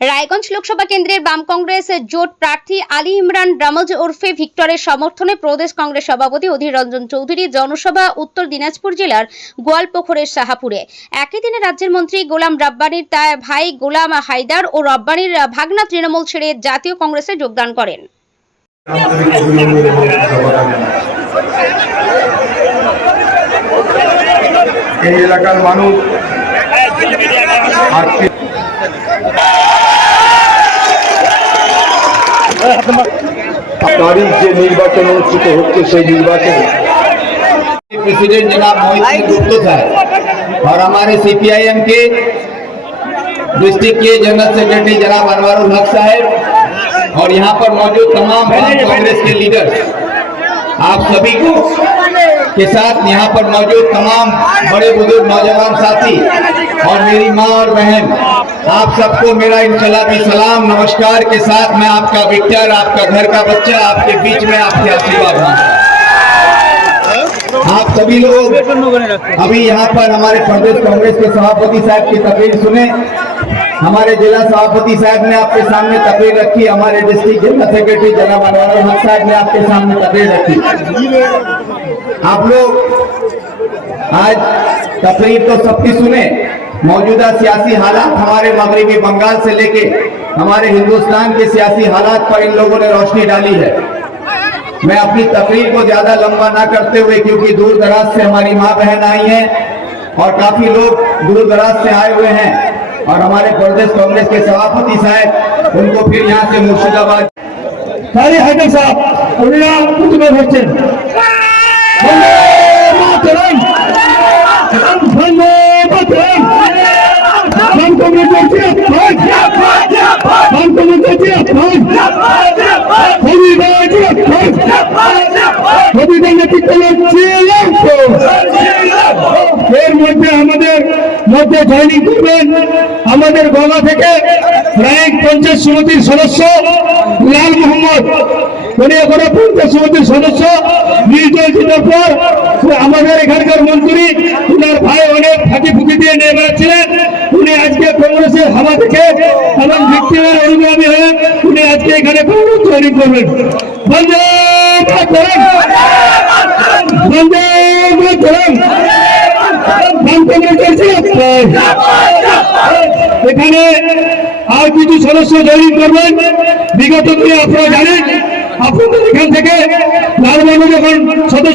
রায়গঞ্জ লোকসভা কেন্দ্রের বাম কংগ্রেস জোট প্রার্থী আলী ইমরান রামজ ওরফে ভিক্টরের সমর্থনে প্রদেশ কংগ্রেস সভাপতি অধীর রঞ্জন চৌধুরী জনসভা উত্তর দিনাজপুর জেলার গোয়ালপোখরের সাহাপুরে। একই দিনে রাজ্যের মন্ত্রী গোলাম রাব্বানির ভাই গোলাম হায়দার ও রব্বানির ভাগনা তৃণমূল ছেড়ে জাতীয় কংগ্রেসে যোগদান করেন। এই এলাকার মানুষ তারিখ যে নির্বাচন অনুষ্ঠিত হচ্ছে সেই নির্বাচন प्रेसिडेंट जनाब मोहित गुप्त था और हमारे सीपीआईएम के डिस्ट्रिक्ट के जनरल सेक्रेटरी जनाब अनवरुल हक साहब और यहाँ पर मौजूद तमाम वाम कांग्रेस के लीडर आप सभी को के साथ यहाँ पर मौजूद तमाम बड़े बुजुर्ग नौजवान साथी और मेरी माँ और बहन आप सबको मेरा इनकलाबी सलाम, नमस्कार के साथ मैं आपका विक्टर आपका घर का बच्चा, आपके बीच में आपके आशीर्वाद हूँ। आप सभी लोग अभी यहाँ पर हमारे प्रदेश कांग्रेस के सभापति साहब की तकरीर सुने हमारे जिला सभापति साहब ने आपके सामने तकरीर रखी, हमारे डिस्ट्रिक्ट जनरल सेक्रेटरी जनाब अनवर हक साहब ने आपके सामने तकरीर रखी आप लोग आज तकरीर तो सबकी सुने मौजूदा सियासी हालात हमारे मगरबी बंगाल से लेके हमारे हिंदुस्तान के सियासी हालात पर इन लोगों ने रोशनी डाली है। मैं अपनी तकरीर को ज़्यादा लंबा ना करते हुए क्योंकि दूर दराज से हमारी माँ बहन आई हैं और काफ़ी लोग दूर दराज से आए हुए हैं और हमारे प्रदेश कांग्रेस के सभापति साहब उनको फिर यहाँ से मुर्शिदाबाद साहब এর মধ্যে আমাদের মধ্যে জয়নিং করবেন আমাদের গলা থেকে রায়ক পঞ্চায়েত সমিতির সদস্য লাল মোহাম্মদ এখনও পঞ্চায়েত সমিতির সদস্য নির্দল পর আমাদের এখানকার মন্ত্রী ওনার ভাই অনেক ফাঁকি ফুকি দিয়ে উনি আজকে কংগ্রেসের হাওয়া থেকে এবং ভিক্টিমের অনুগামী হয়ে উনি আজকে এখানে কংগ্রেস তৈরি করবেন। এখানে আর কিছু সদস্য জয়নিং করবেন। বিগত দিনে আপনারা জানেন, আপনাদের এখান থেকে লালবাবু যখন সদস্য